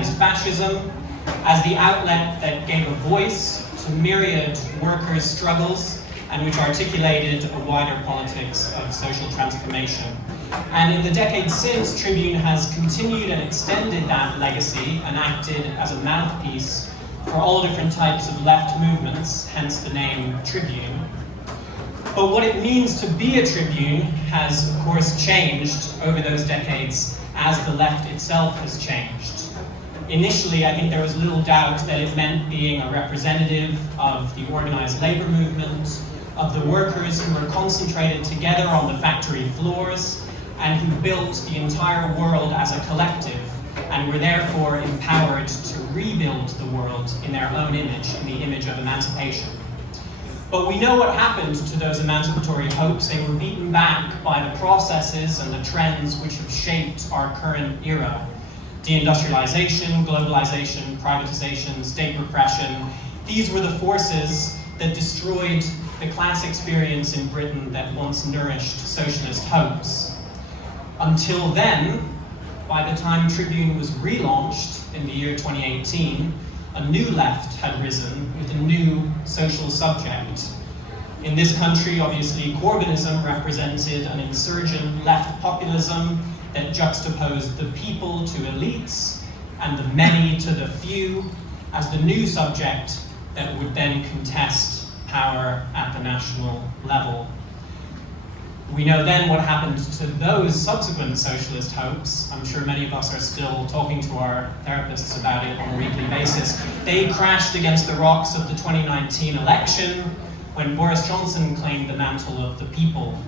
against fascism, as the outlet that gave a voice to myriad workers' struggles and which articulated a wider politics of social transformation. And in the decades since, Tribune has continued and extended that legacy and acted as a mouthpiece for all different types of left movements, hence the name Tribune. But what it means to be a tribune has, of course, changed over those decades as the left itself has changed. Initially, I think there was little doubt that it meant being a representative of the organized labor movement, of the workers who were concentrated together on the factory floors and who built the entire world as a collective and were therefore empowered to rebuild the world in their own image, in the image of emancipation. But we know what happened to those emancipatory hopes. They were beaten back by the processes and the trends which have shaped our current era. Deindustrialization, globalization, privatization, state repression. These were the forces that destroyed the class experience in Britain that once nourished socialist hopes. Until then, by the time Tribune was relaunched in the year 2018, a new left had risen with a new social subject. In this country, obviously, Corbynism represented an insurgent left populism that juxtaposed the people to elites and the many to the few as the new subject that would then contest power at the national level. We know then what happened to those subsequent socialist hopes. I'm sure many of us are still talking to our therapists about it on a weekly basis. They crashed against the rocks of the 2019 election when Boris Johnson claimed the mantle of the people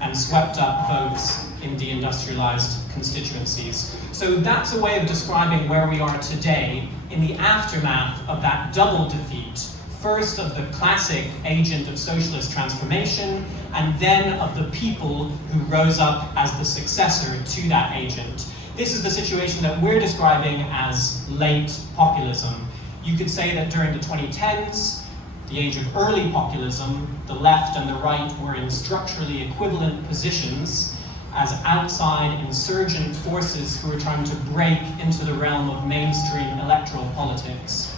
and swept up votes in deindustrialized constituencies. So that's a way of describing where we are today in the aftermath of that double defeat. First of the classic agent of socialist transformation, and then of the people who rose up as the successor to that agent. This is the situation that we're describing as late populism. You could say that during the 2010s, the age of early populism, the left and the right were in structurally equivalent positions as outside insurgent forces who were trying to break into the realm of mainstream electoral politics.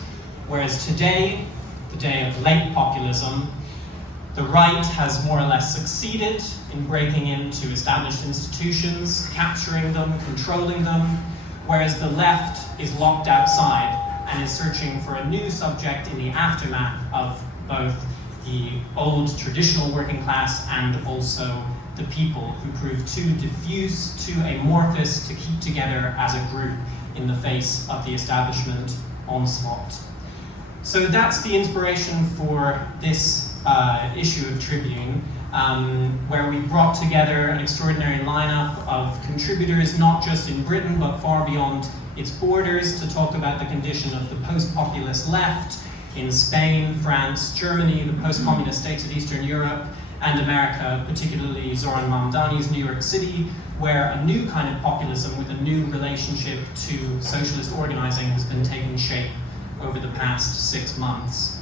Whereas today, the day of late populism, the right has more or less succeeded in breaking into established institutions, capturing them, controlling them, whereas the left is locked outside and is searching for a new subject in the aftermath of both the old traditional working class and also the people who proved too diffuse, too amorphous to keep together as a group in the face of the establishment onslaught. So that's the inspiration for this issue of Tribune, where we brought together an extraordinary lineup of contributors, not just in Britain, but far beyond its borders, to talk about the condition of the post-populist left in Spain, France, Germany, the post-communist states of Eastern Europe, and America, particularly Zoran Mamdani's New York City, where a new kind of populism with a new relationship to socialist organizing has been taking shape over the past 6 months.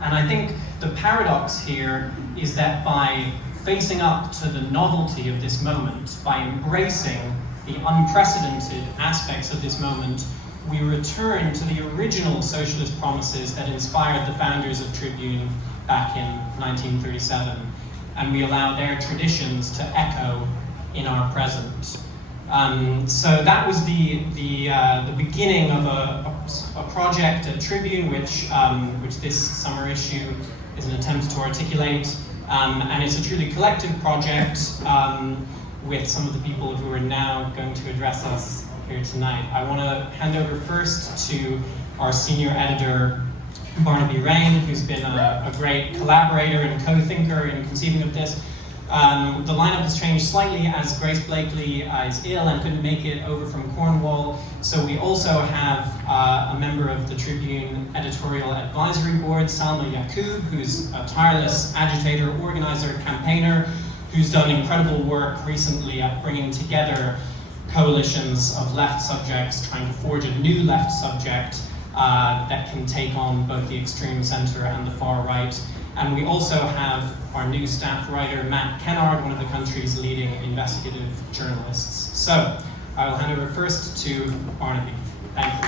And I think the paradox here is that by facing up to the novelty of this moment, by embracing the unprecedented aspects of this moment, we return to the original socialist promises that inspired the founders of Tribune back in 1937, and we allow their traditions to echo in our present. So that was the beginning of a project at Tribune, which this summer issue is an attempt to articulate, and it's a truly collective project with some of the people who are now going to address us here tonight. I want to hand over first to our senior editor, Barnaby Rain, who's been a great collaborator and co-thinker in conceiving of this. The lineup has changed slightly as Grace Blakely is ill and couldn't make it over from Cornwall. So we also have a member of the Tribune editorial advisory board, Salma Yaqub, who's a tireless agitator, organizer, campaigner, who's done incredible work recently at bringing together coalitions of left subjects, trying to forge a new left subject that can take on both the extreme center and the far right. And we also have our new staff writer, Matt Kennard, one of the country's leading investigative journalists. So I will hand over first to Barnaby. Thank you.